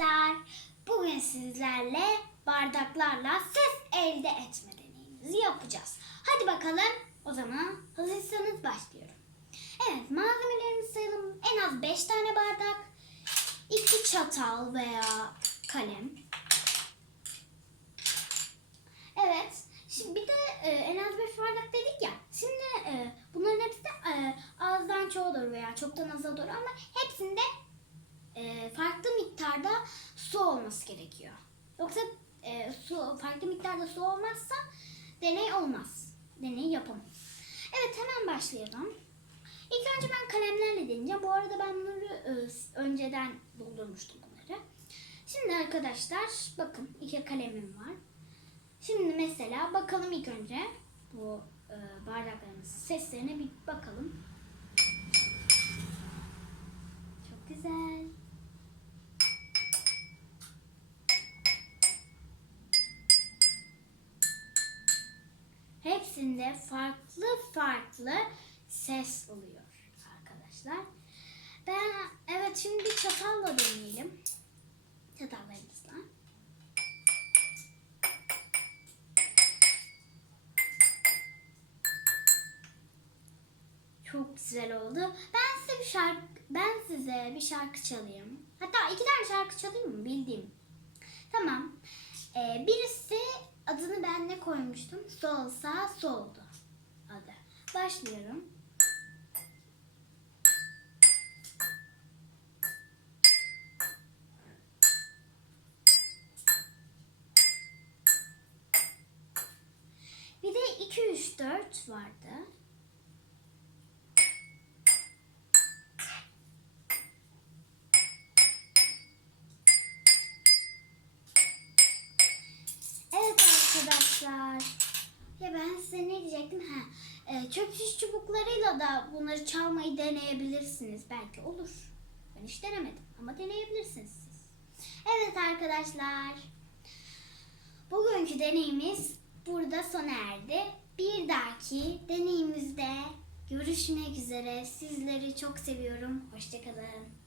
arkadaşlar. Bugün sizlerle bardaklarla ses elde etme deneyimizi yapacağız. Hadi bakalım. O zaman hazırsanız başlıyorum. Evet malzemelerimizi sayalım. En az 5 tane bardak, 2 çatal veya kalem. Evet. Şimdi bir de e, en az 5 bardak dedik ya. Şimdi e, bunların hepsi de e, azdan çoğa doğru veya çoktan aza doğru ama miktarda su olması gerekiyor. Yoksa e, su farklı miktarda su olmazsa deney olmaz. Deney yapamayız. Evet hemen başlayalım. İlk önce ben kalemlerle deneyeceğim. Bu arada ben bunları e, önceden doldurmuştum bunları. Şimdi arkadaşlar bakın iki kalemim var. Şimdi mesela bakalım ilk önce bu e, bardaklarımızın seslerine bir bakalım. Hepsinde farklı farklı ses oluyor arkadaşlar. Ben evet şimdi bir çatalla deneyelim. Çatallarımızla. Çok güzel oldu. Ben size bir şarkı ben size bir şarkı çalayım. Hatta iki tane şarkı çalayım mı bildiğim. Tamam. Ee, birisi adını ben ne koymuştum? Sol sağ soldu adı. Başlıyorum. Bir de 2 3 4 vardı. Arkadaşlar. Ya ben size ne diyecektim? Ha, e, çöp şiş çubuklarıyla da bunları çalmayı deneyebilirsiniz. Belki olur. Ben hiç denemedim ama deneyebilirsiniz siz. Evet arkadaşlar. Bugünkü deneyimiz burada sona erdi. Bir dahaki deneyimizde görüşmek üzere. Sizleri çok seviyorum. Hoşçakalın.